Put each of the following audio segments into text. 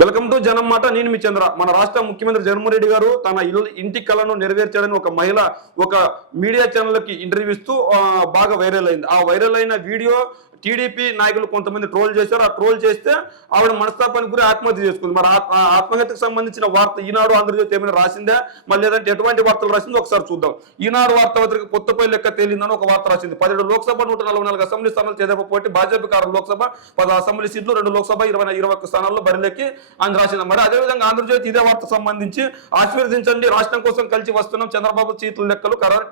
Welcome to జనం మాట. నేను మీ చంద్ర. మన రాష్ట్ర ముఖ్యమంత్రి జగన్మోహన్ రెడ్డి గారు తన ఇంటి కళను నెరవేర్చాడని ఒక మహిళ ఒక మీడియా ఛానల్కి ఇంటర్వ్యూ ఇస్తూ బాగా వైరల్ అయింది. ఆ వైరల్ అయిన వీడియో టీడీపీ నాయకులు కొంతమంది ట్రోల్ చేశారు. ఆ ట్రోల్ చేస్తే ఆవిడ మనస్తాపానికి గురి ఆత్మహత్య చేసుకుంది. మరి ఆత్మహత్యకు సంబంధించిన వార్త ఈనాడు ఆంధ్రజ్యోతి ఏమైనా రాసిందా, మరి లేదంటే ఎటువంటి వార్తలు రాసిందో ఒకసారి చూద్దాం. ఈనాడు వార్తాపత్రిక పొత్తుపై లెక్క తేలిందని ఒక వార్త రాసింది. 17 లోక్సభ 144 అసెంబ్లీ స్థానాలు చేదకపోతే భాజపాకి 6 లోక్సభ 10 అసెంబ్లీ సీట్లు 2 లోక్సభ 21 స్థానాల్లో బరిలోకి అని రాసింది. మరి అదేవిధంగా ఆంధ్రజ్యోతి ఇదే వార్తకు సంబంధించి ఆశీర్వదించండి, రాష్ట్రం కోసం కలిసి వస్తున్నాం, చంద్రబాబు సీట్ల లెక్కలు ఖరారు,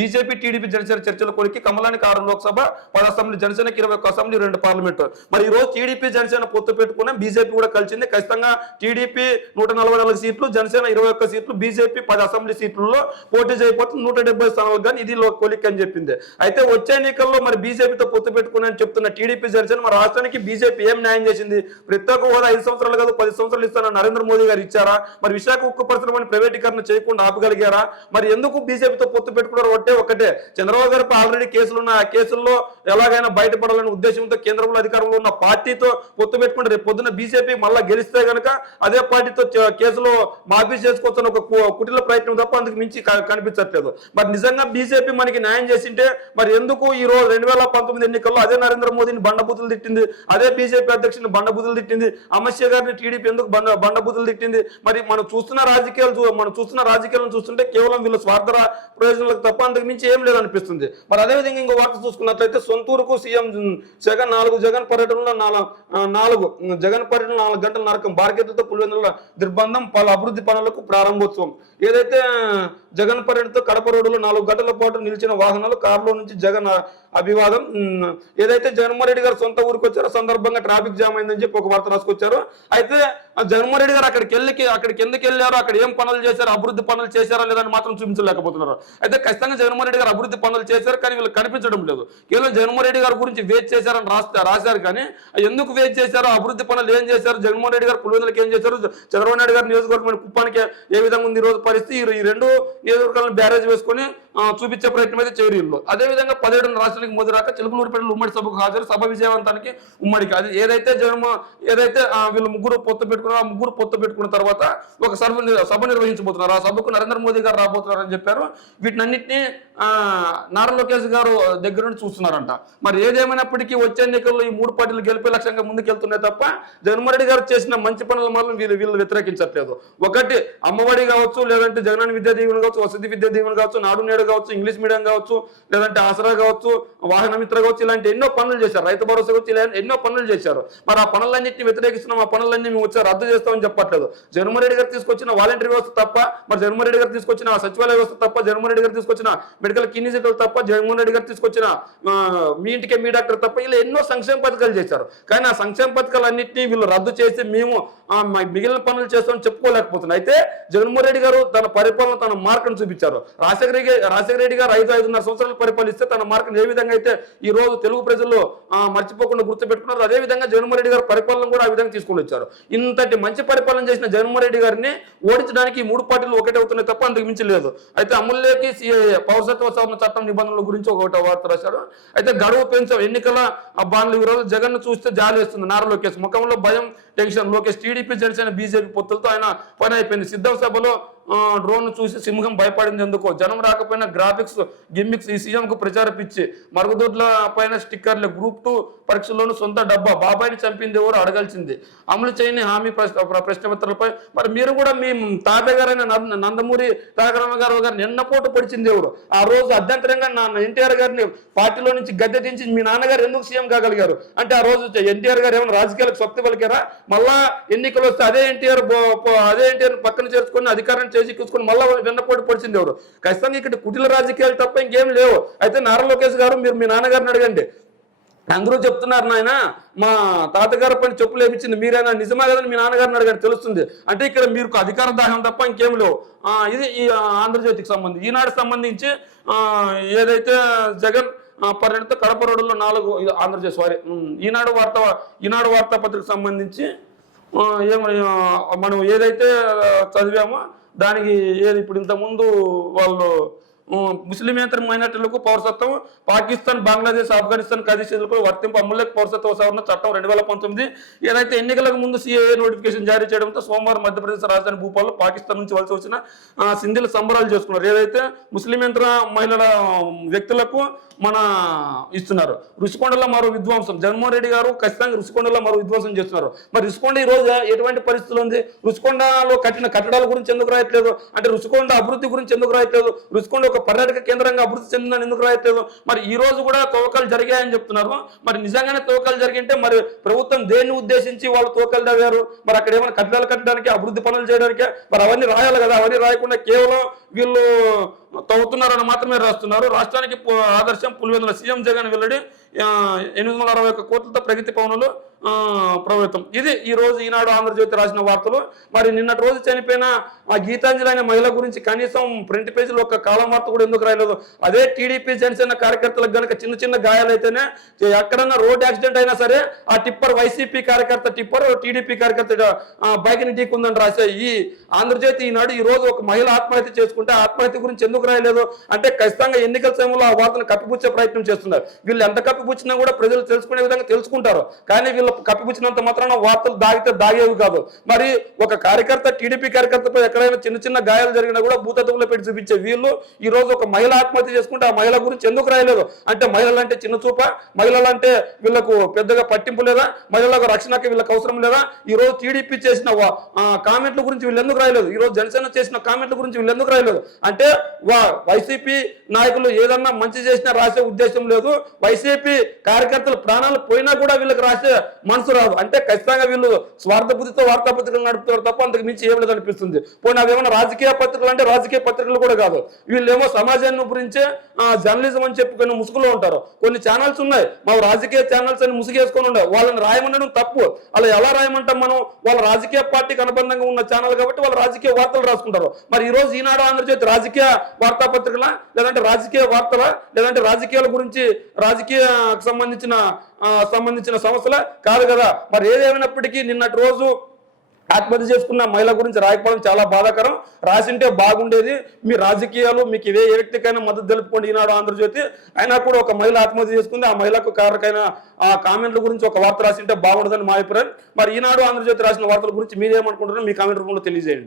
బీజేపీ టీడీపీ జనసేన చర్చల కొలికి కమలానికి 6 లోక్సభ 10 అసెంబ్లీ, జనసేనకి 21 అసెంబ్లీ 2 పార్లమెంట్. మరి ఈ రోజు టీడీపీ జనసేన పొత్తు పెట్టుకున్నాం, బీజేపీ కూడా కలిసింది. ఖచ్చితంగా టీడీపీ 144 సీట్లు, జనసేన 21 సీట్లు, బీజేపీ 10 అసెంబ్లీ సీట్లలో పోటీ చేయబోతుంది, 170 స్థానాలకు కానీ ఇది కొలిక్ అని చెప్పింది. అయితే వచ్చే ఎన్నికల్లో మరి బీజేపీతో పొత్తు పెట్టుకున్నాయని చెప్తున్న టీడీపీ జనసేన మరి రాష్ట్రానికి బీజేపీ ఏం న్యాయం చేసింది? ప్రత్యేక హోదా 5 సంవత్సరాలు కాదు 10 సంవత్సరాలు ఇస్తానని నరేంద్ర మోదీ గారు ఇచ్చారా? మరి విశాఖ ఉక్కు పరిశ్రమని ప్రైవేటీకరణ చేయకుండా ఆపగలిగారా? మరి ఎందుకు బీజేపీతో పొత్తు పెట్టుకున్నారు? ఒకటే చంద్రబాబు గారిపై ఆల్రెడీ కేసులున్న ఆ కేసుల్లో ఎలాగైనా బయటపడాలనే ఉద్దేశంతో కేంద్రంలో అధికారంలో ఉన్న పార్టీతో పొత్తు పెట్టుకుంటే రేపు పొద్దున్న బీజేపీ మళ్ళా గెలిస్తే గనక అదే పార్టీతో కేసులో మాఫీ చేసుకోవచ్చని ఒక కుటిల ప్రయత్నం తప్ప అందుకు మించి కనిపించట్లేదు. మరి నిజంగా బీజేపీ మనకి న్యాయం చేసింటే మరి ఎందుకు ఈ రోజు 2019 ఎన్నికల్లో అదే నరేంద్ర మోదీని బండబూతులు తిట్టింది, అదే బీజేపీ అధ్యక్షుని బండబూతులు తిట్టింది, అమిత్ షా గారిని టీడీపీ ఎందుకు బండబూతులు తిట్టింది? మరి మనం చూస్తున్న రాజకీయాలను చూస్తుంటే కేవలం వీళ్ళ స్వార్థ ప్రయోజనాలకు తప్ప అందుకు మించి ఏం లేదనిపిస్తుంది. మరి అదేవిధంగా ఇంకో వార్త చూసుకున్నట్లయితే సొంతూరుకు సీఎం జగన్ పర్యటనలో 4 గంటల నరకం, బార్గెట్లతో పులివెందుల దిగ్బంధం, పలు అభివృద్ధి పనులకు ప్రారంభోత్సవం. ఏదైతే జగన్ పర్యటనతో కడప రోడ్డులో 4 గంటల పాటు నిలిచిన వాహనాలు కారులో నుంచి జగన్ అభివాదం. ఏదైతే జగన్మోహన్ రెడ్డి గారు సొంత ఊరికి వచ్చారో సందర్భంగా ట్రాఫిక్ జామ్ అయిందని చెప్పి ఒక వార్త రాసుకొచ్చారు. అయితే జగన్మోహన్ రెడ్డి గారు అక్కడికి ఎందుకు వెళ్ళారు, అక్కడ ఏం పనులు చేశారు, అభివృద్ధి పనులు చేశారా లేదని మాత్రం చూపించలేకపోతున్నారు. అయితే ఖచ్చితంగా జగన్మోహన్ రెడ్డి గారు అభివృద్ధి పనులు చేశారు, కానీ వీళ్ళు కనిపించడం లేదు. కేవలం జగన్మోహన్ రెడ్డి గారి గురించి వేట్ చేశారని రాశారు, కానీ ఎందుకు వేట్ చేశారో, అభివృద్ధి పనులు ఏం చేశారు, జగన్మోహన్ రెడ్డి గారు పులివెందులకు ఏం చేశారు, చంద్రబాబు నాయుడు గారు నియోజకవర్గం కుప్పానికి ఏ విధంగా ఉంది ఈ రోజు పరిస్థితి, ఈ 2 నియోజకవర్గాలను బ్యారేజ్ వేసుకుని చూపించే ప్రయత్నం అయితే చేయరు. అదేవిధంగా 17 రాష్ట్రానికి మోదీ రాక చిలుకలూరుపేటలో ఉమ్మడి సభకు హాజరు, సభ విజయవంతానికి ఉమ్మడికి. అది ఏదైతే వీళ్ళు ముగ్గురు పొత్తు పెట్టుకున్న తర్వాత ఒక సభ నిర్వహించబోతున్నారు. ఆ సభకు నరేంద్ర మోదీ గారు రాబోతున్నారని చెప్పారు. వీటినన్నింటినీ నారా లోకేష్ గారు దగ్గర నుండి చూస్తున్నారంట. మరి ఏదేమైనప్పటికీ వచ్చే ఎన్నికల్లో ఈ 3 పార్టీలు గెలిపే లక్ష్యంగా ముందుకెళ్తున్నాయి తప్ప జగన్మోహన్ రెడ్డి గారు చేసిన మంచి పనుల మాత్రం వీళ్ళు వ్యతిరేకించట్లేదు. ఒకటి అమ్మఒడి కావచ్చు, లేదంటే జగనన్న విద్యా దీవెన కావచ్చు, వసతి విద్యా దీవెన కావచ్చు, నాడు నేడు కావచ్చు, ఇంగ్లీష్ మీడియం కావచ్చు, లేదంటే ఆసరా కావచ్చు, వాహన మిత్ర కావచ్చు, ఇలాంటి ఎన్నో పనులు చేశారు, రైతు భరోసా కావచ్చు, ఇలా ఎన్నో పనులు చేశారు. మరి ఆ పనులన్నింటినీ వ్యతిరేకిస్తున్నాం, ఆ పనులన్నీ మేము వచ్చి రద్దు చేస్తామని చెప్పట్లేదు. జగన్మోహన్ రెడ్డి గారు తీసుకొచ్చిన వాలంటీర్ వ్యవస్థ తప్ప, మరి జగన్మోహన్ రెడ్డి గారు తీసుకొచ్చిన సచివాలయ వ్యవస్థ తప్ప, జగన్మోహన్ రెడ్డి గారు తీసుకొచ్చిన మెడికల్ కిన్నిజీలు తప్ప, జగన్మోహన్ రెడ్డి గారు తీసుకొచ్చిన మీ ఇంటికే మీ డాక్టర్ తప్ప ఇలా ఎన్నో సంక్షేమ పథకాలు చేశారు. కానీ ఆ సంక్షేమ పథకాలన్నింటినీ వీళ్ళు రద్దు చేసి మేము మిగిలిన పనులు చేస్తామని చెప్పుకోలేకపోతున్నాం. అయితే జగన్మోహన్ రెడ్డి గారు తన పరిపాలన తన మార్కును చూపించారు. రాజశేఖర రెడ్డి గారు 5.5 సంవత్సరాలు పరిపాలిస్తే తన మార్కును ఏ విధంగా అయితే ఈ రోజు తెలుగు ప్రజల్లో మర్చిపోకుండా గుర్తుపెట్టుకున్నారు, అదే విధంగా జగన్మోహన్ రెడ్డి గారు పరిపాలన కూడా ఆ విధంగా తీసుకుని వచ్చారు. ఇంతటి మంచి పరిపాలన చేసిన జగన్మోహన్ రెడ్డి గారిని ఓడించడానికి ఈ 3 పార్టీలు ఒకటే అవుతున్నాయి తప్ప అంతకు మించి లేదు. అయితే అమల్లోకి పౌరసత్వ సవరణ చట్టం నిబంధనల గురించి ఒకటో వార్త రాశారు. అయితే గడువు పెంచాం ఎన్నికల బాండ్లు. ఈ రోజు జగన్ చూస్తే జాలి వేస్తుంది నారా లోకేష్ ముఖంలో భయం, tension. Lokesh TDP Janasena BJP పొత్తులతో ఆయన పని అయిపోయింది. సిద్ధం సభలో డ్రోన్ చూసి సింహం భయపడింది ఎందుకో, జనం రాకపోయినా గ్రాఫిక్స్ గిమ్మిక్స్, ఈ సీఎంకు ప్రచార పిచ్చి, మరుగుదొడ్ల పైన స్టిక్కర్లు, గ్రూప్ 2 పరీక్షల్లోనూ సొంత డబ్బా, బాబాయిని చంపింది ఎవరు అడగాల్సింది, అమలు చేయని హామీ ప్రశ్నపత్రాలపై. మరి మీరు కూడా మీ తాతయ్య గారైన నందమూరి తారక రామారావు గారు నిన్నపోటు పొడిచింది ఎవరు? ఆ రోజు అభ్యంతరంగా ఎన్టీఆర్ గారిని పార్టీలో నుంచి గద్దె దించి మీ నాన్నగారు ఎందుకు సీఎం కాగలిగారు అంటే ఆ రోజు ఎన్టీఆర్ గారు ఏమైనా రాజకీయాలకు శక్తి పలికారా? మళ్ళా ఎన్నికలు వస్తే అదే ఎన్టీఆర్ పక్కన చేర్చుకొని అధికారాన్ని చేజిక్కించుకొని మళ్ళీ వెన్నపోటు పొడిచింది ఎవరు? ఖచ్చితంగా ఇక్కడ కుటిల రాజకీయాలు తప్ప ఇంకేం లేవు. అయితే నారా లోకేష్ గారు మీరు మీ నాన్నగారిని అడగండి. అందరూ చెప్తున్నారు నాయన మా తాతగారి పని చెప్పులు వేపించింది మీరైనా నిజమా కదని మీ నాన్నగారిని అడగండి తెలుస్తుంది. అంటే ఇక్కడ మీరు అధికార దాహం తప్ప ఇంకేం లేవు. ఇది ఈ ఆంధ్రజ్యోతికి సంబంధించి. ఈనాడు సంబంధించి ఏదైతే జగన్ పర్యటనతో కడప రోడ్డులో 4 ఆంధ్రజ్యోతి ఈనాడు వార్తాపత్రిక సంబంధించి మనం ఏదైతే చదివామో దానికి ఇప్పుడు ఇంతకుముందు వాళ్ళు ముస్లిమేతర మైనార్టీలకు పౌరసత్వం పాకిస్తాన్, బంగ్లాదేశ్, ఆఫ్ఘనిస్తాన్, కజీస్కు వర్తింపు అమలులోకి పౌరసత్వ సవరణ చట్టం 2019 ఏదైతే ఎన్నికలకు ముందు సిఏఏ నోటిఫికేషన్ జారీ చేయడంతో సోమవారం మధ్యప్రదేశ్ రాజధాని భూపాల్లో పాకిస్తాన్ నుంచి వలస వచ్చిన సింధీలు సంబరాలు చేసుకున్నారు. ఏదైతే ముస్లిమేతర మహిళల వ్యక్తులకు మన ఇస్తున్నారు. రుషికొండలో మరో విధ్వంసం, జగన్మోహన్ రెడ్డి గారు ఖచ్చితంగా రుషికొండలో మరో విధ్వంసం చేస్తున్నారు. మరి రుషికొండ ఈ రోజు ఎటువంటి పరిస్థితులు ఉంది? రుషికొండలో కట్టిన కట్టడాల గురించి ఎందుకు రాయట్లేదు? అంటే రుషికొండ అభివృద్ధి గురించి ఎందుకు రాయట్లేదు? రుషికొండ ఒక పర్యాటక కేంద్రంగా అభివృద్ధి చెందిందని ఎందుకు రాయట్లేదు? మరి ఈ రోజు కూడా తవ్వకాలు జరిగాయని చెప్తున్నారు. మరి నిజంగానే తవ్వకాలు జరిగింటే మరి ప్రభుత్వం దేన్ని ఉద్దేశించి వాళ్ళు తవ్వకాలు తవ్వారు? మరి అక్కడ ఏమైనా కట్టడాలు కట్టడానికి, అభివృద్ధి పనులు చేయడానికి మరి అవన్నీ రాయాలి కదా. అవన్నీ రాయకుండా కేవలం వీళ్ళు తవ్వుతున్నారని మాత్రమే రాస్తున్నారు. రాష్ట్రానికి ఆదర్శం పులివెందుల సీఎం జగన్ వెల్లడి 861 కోట్లతో ప్రగతి పవనాలు ప్రభుత్వం. ఇది ఈ రోజు ఈనాడు ఆంధ్రజ్యోతి రాసిన వార్తలు. మరి నిన్నటి రోజు చనిపోయిన ఆ గీతాంజలి అనే మహిళ గురించి కనీసం ప్రింట్ పేజీలో ఒక కాలం వార్త కూడా ఎందుకు రాయలేదు? అదే టీడీపీ జనసేన కార్యకర్తలకు గనక చిన్న చిన్న గాయాలు అయితేనే, ఎక్కడన్నా రోడ్ యాక్సిడెంట్ అయినా సరే ఆ టిప్పర్ వైసీపీ కార్యకర్త టిప్పర్ టీడీపీ కార్యకర్త బైక్ని ఢీకుందని రాసే ఈ ఆంధ్రజ్యోతి ఈనాడు ఈ రోజు ఒక మహిళ ఆత్మహత్య చేసుకుంటే ఆత్మహత్య గురించి ఎందుకు రాయలేదు? అంటే ఖచ్చితంగా ఎన్నికల సమయంలో ఆ వార్తను కప్పిపుచ్చే ప్రయత్నం చేస్తున్నారు. వీళ్ళు ఎంత కప్పిపుచ్చినా కూడా ప్రజలు తెలుసుకునే విధంగా తెలుసుకుంటారు. కానీ వీళ్ళు కప్పిపుచ్చినంత మాత్రాన వార్తలు దాగితే దాగేవి కాదు. మరి ఒక కార్యకర్త, టీడీపీ కార్యకర్తపై ఎక్కడైనా చిన్న చిన్న గాయాలు జరిగినా కూడా భూతత్వంలో పెట్టి చూపించే వీళ్ళు ఈ రోజు ఒక మహిళ ఆత్మహత్య చేసుకుంటే ఆ మహిళ గురించి ఎందుకు రాయలేదు? అంటే మహిళలంటే చిన్న చూప, మహిళలంటే వీళ్ళకు పెద్దగా పట్టింపు లేదా, మహిళలకు రక్షణకి వీళ్ళకి అవసరం లేదా? ఈ రోజు టీడీపీ చేసిన కామెంట్ల గురించి వీళ్ళు ఎందుకు రాయలేదు? ఈ రోజు జనసేన చేసిన కామెంట్ల గురించి వీళ్ళు ఎందుకు రాయలేదు? అంటే వైసీపీ నాయకులు ఏదన్నా మంచి చేసినా రాసే ఉద్దేశం లేదు. వైసీపీ కార్యకర్తల ప్రాణాలు పోయినా కూడా వీళ్ళకి రాసే మనసు రాదు. అంటే ఖచ్చితంగా వీళ్ళు స్వార్థ బుద్ధితో వార్తాపత్రికలు నడుపుతారు తప్ప అంతకు మించి ఏం లేదు అనిపిస్తుంది. పోనీ అవేమన్నా రాజకీయ పత్రికలు అంటే రాజకీయ పత్రికలు కూడా కాదు. వీళ్ళేమో సమాజాన్ని గురించే జర్నలిజం అని చెప్పుకొని ముసుగులో ఉంటారు. కొన్ని ఛానల్స్ ఉన్నాయి, మా రాజకీయ ఛానల్స్ అని ముసుగేసుకొని ఉండే వాళ్ళని రాయమనడం తప్పు. అలా ఎలా రాయమంటాం మనం? వాళ్ళ రాజకీయ పార్టీకి అనుబంధంగా ఉన్న ఛానల్ కాబట్టి వాళ్ళు రాజకీయ వార్తలు రాసుకుంటారు. మరి ఈ రోజు ఈనాడు ఆంధ్రజ్యోతి రాజకీయ వార్తాపత్రికల, లేదంటే రాజకీయ వార్తల, లేదంటే రాజకీయాల గురించి రాజకీయకు సంబంధించిన సమస్యల కాదు కదా. మరి ఏదేమైనప్పటికీ నిన్నటి రోజు ఆత్మహత్య చేసుకున్న మహిళ గురించి రాయకపోవడం చాలా బాధాకరం. రాసింటే బాగుండేది. మీ రాజకీయాలు మీకు ఏ వ్యక్తికైనా మద్దతు తెలుపుకోండి ఈనాడు ఆంధ్రజ్యోతి. అయినా కూడా ఒక మహిళ ఆత్మహత్య చేసుకుంది, ఆ మహిళకు కారకైన ఆ కామెంట్ల గురించి ఒక వార్త రాసింటే బాగుండదని మా అభిప్రాయం. మరి ఈనాడు ఆంధ్రజ్యోతి రాసిన వార్తల గురించి మీరేమనుకుంటున్నారో మీ కామెంట్ రూపంలో తెలియజేయండి.